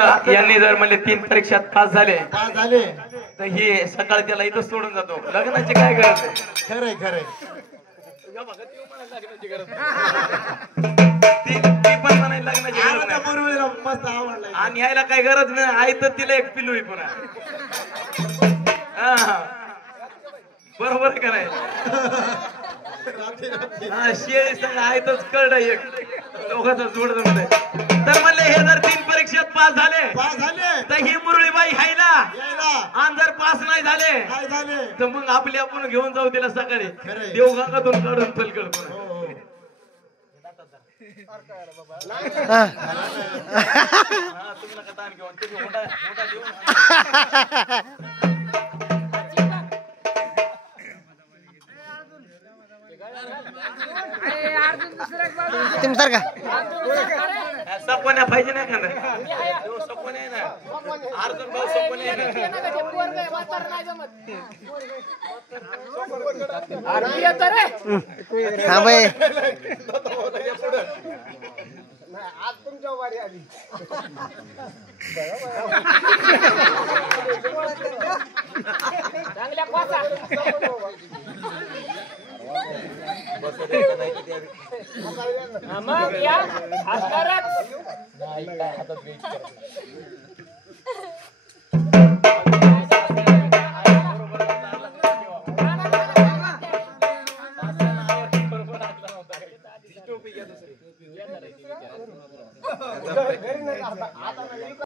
यांनी जर म्हणले 3 परीक्षात पास झाले तर हे सकाळी त्याला इथं सोडून जातो. लग्नाची काय गरज आहे? खरंय खरंय. ती पण म्हणायला लग्नाची गरज नाही. मस्त आवडला आणि यायला काय गरज नाही. आई तर तिला एक पिलू आहे पुन्हा. बरोबर का नाही? शेळी संग आयतच कळड एक दोघांचा जोड जमतंय. तर म्हणले हे जर 3 परीक्षेत पास झाले तर ही मुरळीबाई हायला. आणि जर पास नाही झाले तर मग आपली आपण घेऊन जाऊ तिला सकाळी देवगंगातून काढून पलकड तुम्हाला का घेऊन तुम्ही मोठा देऊन सपन्या पाहिजे नाही का? सपन्या आहे ना अर्जुन भाऊ सपन्या आज तुमच्या वारी आली. चांगल्या पासा मग या